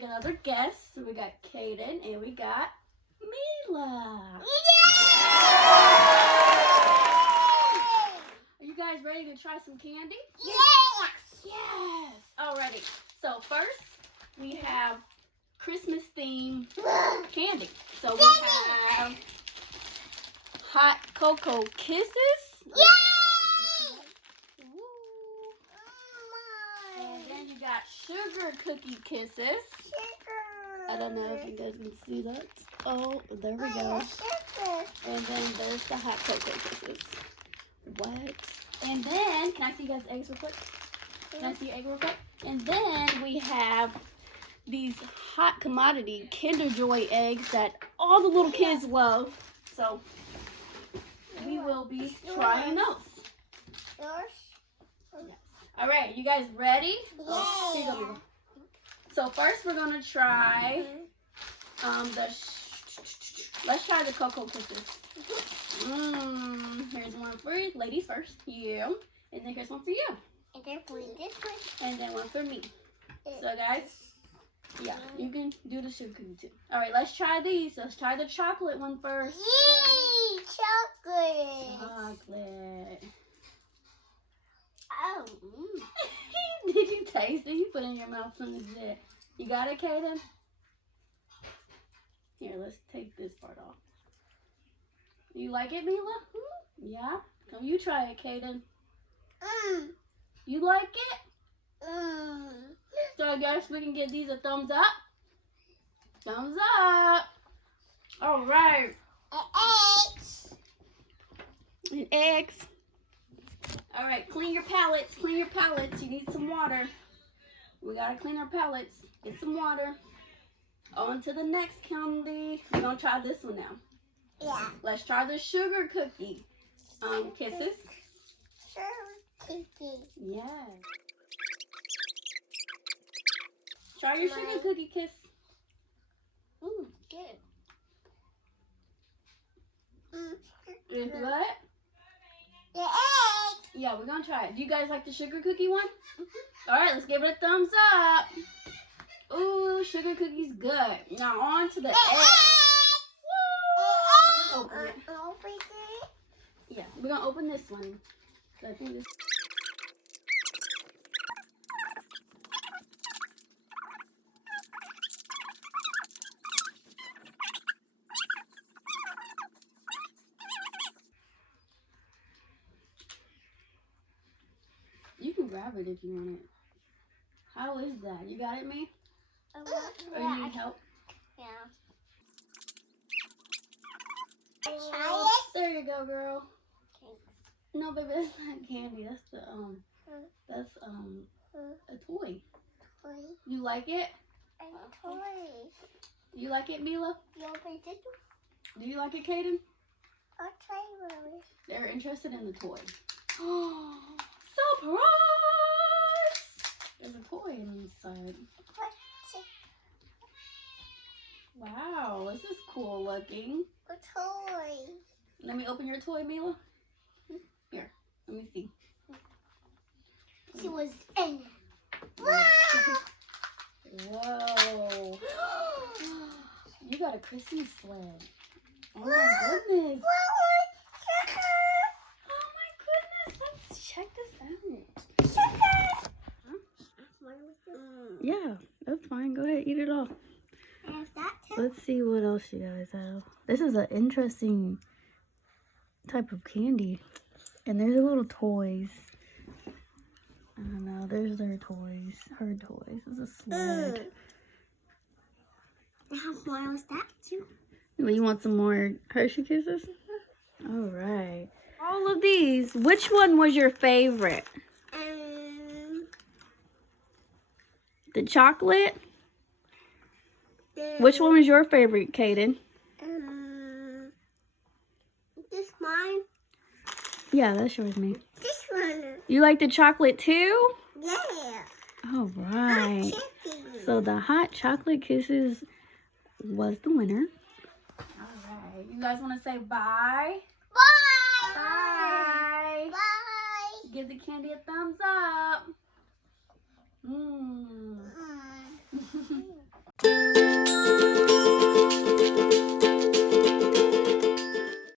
Another guest. So we got Kaden and we got Mila. Are you guys ready to try some candy? Yes! Yes! Alrighty. So first we have Christmas themed candy. So we have hot cocoa kisses. Yes! And then you got sugar cookie kisses. I don't know if you guys can see that. Oh, there we go. And then there's the hot cocoa kisses. What? And then, can I see you guys' eggs real quick? Can I see your egg real quick? And then we have these hot commodity Kinder Joy eggs that all the little kids love. So we will be trying those. Yes. All right, you guys ready? Oh, here you go, Mila. So first we're gonna try let's try the cocoa kisses. Here's one for you, ladies first, you, and then here's one for you. And then for this one. And then one for me. So guys, yeah, you can do the sugar cookie too. All right, let's try these. Let's try the chocolate one first. Yay! Chocolate. Chocolate. Oh. Did you taste it? You put it in your mouth from the jet. You got it, Kaden? Here, let's take this part off. You like it, Mila? Yeah? Come, you try it, Kaden. You like it? So I guess we can give these a thumbs up. Thumbs up. All right. Eggs. And eggs. All right, clean your palettes. Clean your palettes. You need some water. We gotta clean our palettes. Get some water. On to the next candy. We're gonna try this one now. Yeah. Let's try the sugar cookie kisses. Sugar cookie. Yeah. Try your sugar cookie kiss. Good. And what? The egg. Yeah, we're gonna try it. Do you guys like the sugar cookie one? All right, let's give it a thumbs up. Ooh, sugar cookie's good. Now on to the egg. Woo! Open it. Open it. Yeah, we're gonna open this one. I think this. You can grab it if you want it. How is that? You got it, May? Or you need help? Yeah. Try it. There you go, girl. Okay. No, baby, that's not candy. That's a toy. Toy. You like it? A toy. You like it, Mila? You open this one? Do you like it, Kaden? I'll try it. They're interested in the toy. Oh, surprise! There's a toy inside. Wow, this is cool looking. A toy. Let me open your toy, Mila. Here, let me see. She was in. Whoa. You got a Christmas sled. Oh my goodness. Oh my goodness. Let's check this out. Yeah, that's fine. Go ahead, eat it all. Let's see what else you guys have. This is an interesting type of candy. And there's little toys. I don't know. There's their toys. Her toys. This is a sled. How far was that too? You want some more Hershey Kisses? All right. All of these, which one was your favorite? The chocolate? Which one was your favorite, Kaden? This mine. Yeah, that's yours, me. This one. You like the chocolate too? Yeah. All right. So the hot chocolate kisses was the winner. All right. You guys want to say bye? Bye. Bye. Bye. Give the candy a thumbs up. Mmm. Mm.